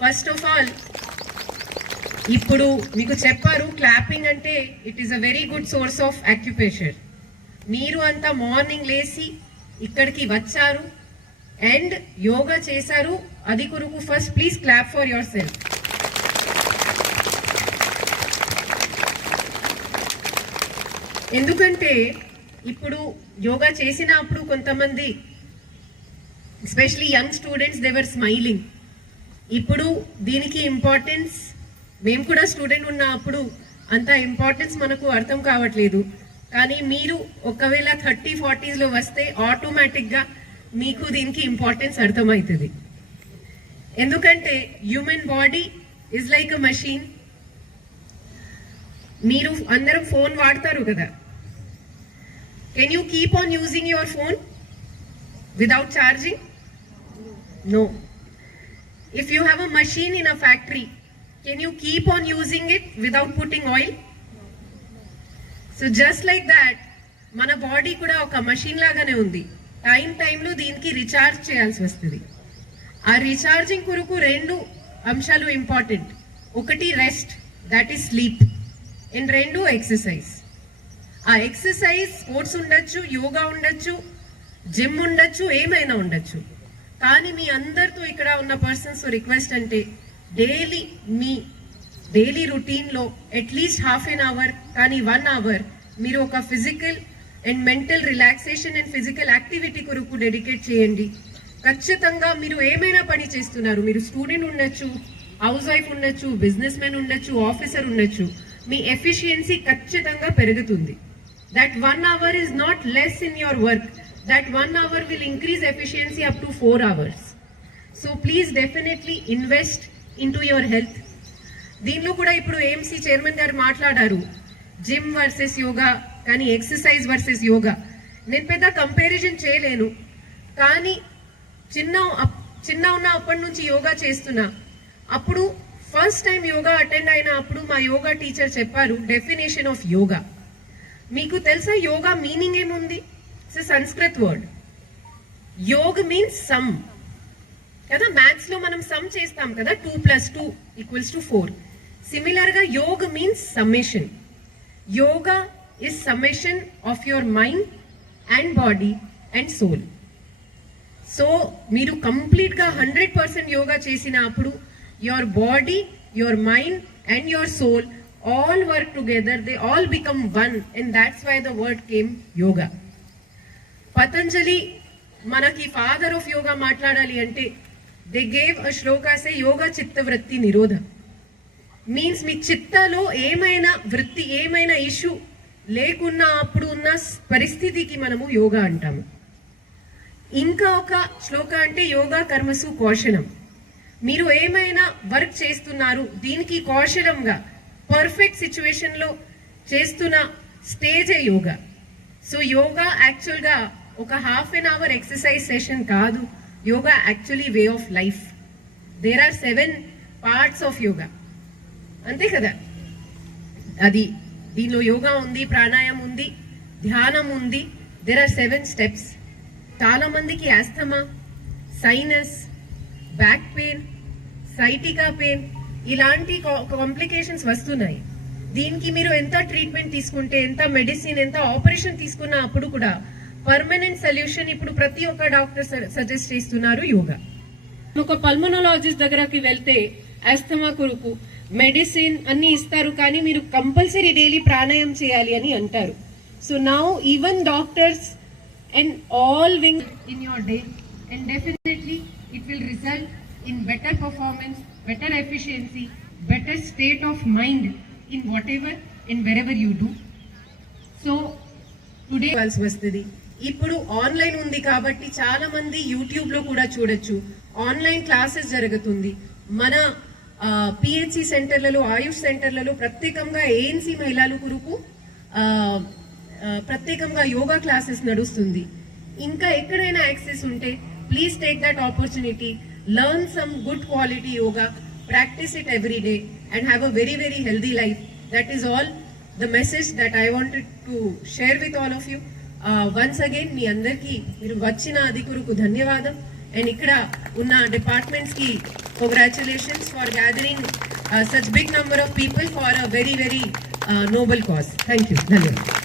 First of all ఇప్పుడు మీకు చెప్పారు క్లాపింగ్ అంటే it is a very good source of acupressure. మీరు అంతా మార్నింగ్ లేచి ఇక్కడికి వచ్చారు అండ్ యోగా చేశారు, అది కొరకు first please clap for your self. ఎందుకంటే ఇప్పుడు యోగా చేసినప్పుడు కొంతమంది especially young students they were smiling. ఇప్పుడు దీనికి ఇంపార్టెన్స్, మేము కూడా స్టూడెంట్ ఉన్నప్పుడు అంత ఇంపార్టెన్స్ మనకు అర్థం కావట్లేదు. కానీ మీరు ఒకవేళ 30-40s వస్తే ఆటోమేటిక్గా మీకు దీనికి ఇంపార్టెన్స్ అర్థమవుతుంది. ఎందుకంటే human body is like a machine. మీరు అందరం ఫోన్ వాడతారు కదా, can you keep on using your phone without charging? No. If you have a machine in a factory, can you keep on using it without putting oil? So just like that, మన body కూడా ఒక machine లాగానే ఉంది. టైంలో దీనికి recharge చేయాల్సి వస్తుంది. ఆ రీఛార్జింగ్ కొరకు 2 అంశాలు ఇంపార్టెంట్. ఒకటి rest, that is sleep, and 2 exercise. ఆ ఎక్సర్సైజ్ స్పోర్ట్స్ ఉండొచ్చు, యోగా ఉండొచ్చు, జిమ్ ఉండొచ్చు, ఏమైనా ఉండొచ్చు. కానీ మీ అందరితో ఇక్కడ ఉన్న పర్సన్స్ రిక్వెస్ట్ అంటే మీ డైలీ రొటీన్లో అట్లీస్ట్ ½ an hour కానీ 1 hour మీరు ఒక physical and mental relaxation and physical activity కొరకు డెడికేట్ చేయండి. ఖచ్చితంగా మీరు ఏమైనా పని చేస్తున్నారు, మీరు స్టూడెంట్ ఉండొచ్చు, హౌస్ వైఫ్ ఉండొచ్చు, బిజినెస్ మ్యాన్ ఉండొచ్చు, ఆఫీసర్ ఉండొచ్చు, మీ ఎఫిషియన్సీ ఖచ్చితంగా పెరుగుతుంది. That 1 hour is not less in your work. That 1 hour will increase efficiency up to 4 hours. So please definitely invest into your health. దీనిలో కూడా ఇప్పుడు ఏఎంసీ చైర్మన్ గారు మాట్లాడారు, జిమ్ వర్సెస్ యోగా కానీ ఎక్సర్సైజ్ వర్సెస్ యోగా. నేను పెద్ద కంపారిజన్ చేయలేను, కానీ చిన్న ఉన్న అప్పటి నుంచి యోగా చేస్తున్నా. అప్పుడు ఫస్ట్ టైం యోగా అటెండ్ అయిన అప్పుడు మా యోగా టీచర్ చెప్పారు డెఫినేషన్ ఆఫ్ యోగా. మీకు తెలుసా యోగా మీనింగ్ ఏముంది? It's Sanskrit word. యోగ్ మీన్స్ సమ్ కదా, మ్యాథ్స్ లో మనం సమ్ చేస్తాం కదా, 2 + 2 = 4. సిమిలర్ గా యోగ్ means summation. Yoga is summation of your mind and body and soul. So మీరు కంప్లీట్ గా 100% యోగా చేసినప్పుడు your body, your mind and your soul all work together, they all become one, and that's why the word came yoga. Patanjali మనకి father of yoga మాట్లాడాలి అంటే they gave a శ్లోక say yoga చిత్తవృత్తి నిరోధ. Means మీ చిత్తలో ఏమైనా వృత్తి, ఏమైనా ఇష్యూ లేకున్నా అప్పుడు ఉన్న పరిస్థితికి మనము యోగా అంటాము. ఇంకా ఒక శ్లోక అంటే యోగా కర్మసు కౌశలం. మీరు ఏమైనా వర్క్ చేస్తున్నారు, దీనికి కౌశలంగా పర్ఫెక్ట్ సిచ్యువేషన్లో చేస్తున్న స్టేజే యోగా. సో యోగా యాక్చువల్గా ఒక ½ an hour ఎక్సర్సైజ్ సెషన్ కాదు, yoga actually way of life. There are 7 parts of yoga, అంతే కదా. అది దీనిలో యోగా ఉంది, ప్రాణాయామం ఉంది, ధ్యానం ఉంది. There are 7 steps. చాలా మందికి asthma, sinus, back pain, sciatica pain ఇలాంటి కాంప్లికేషన్స్ వస్తున్నాయి. దీనికి మీరు ఎంత ట్రీట్మెంట్ తీసుకుంటే, ఎంత మెడిసిన్, ఎంత ఆపరేషన్ తీసుకున్నా అప్పుడు కూడా పర్మనెంట్ సొల్యూషన్ ఇప్పుడు ప్రతి ఒక్క డాక్టర్ సజెస్ట్ చేస్తున్నారు యోగా. ఒక పల్మనాలజిస్ట్ దగ్గరకి వెళ్తే ఆస్తమా కొరకు మెడిసిన్ అన్ని ఇస్తారు, కానీ మీరు కంపల్సరీ డైలీ ప్రాణాయామం చేయాలి అని అంటారు. So now even doctors and all wing in your day, and definitely it will result in better performance, better efficiency, better state of mind in whatever and wherever you do. So today వస్తుంది. ఇప్పుడు online ఉంది కాబట్టి చాలా మంది YouTube లో కూడా చూడొచ్చు. Online classes జరుగుతుంది. మన పిహెచ్సి సెంటర్లలో, ఆయుష్ సెంటర్లలో ప్రత్యేకంగా ఏఎన్సీ మహిళల కొరకు ప్రత్యేకంగా యోగా క్లాసెస్ నడుస్తుంది. ఇంకా ఎక్కడైనా యాక్సెస్ ఉంటే please take that opportunity. Learn some good quality yoga, practice it every day and have a very, very healthy life. That is all the message that I wanted to share with all of you. Once again, మీ అందరికీ మీరు వచ్చిన అధికారులకు ధన్యవాదం. And ఇక్కడ ఉన్న departments కి congratulations for gathering such big number of people for a very, very noble cause. Thank you. Dhanyavad.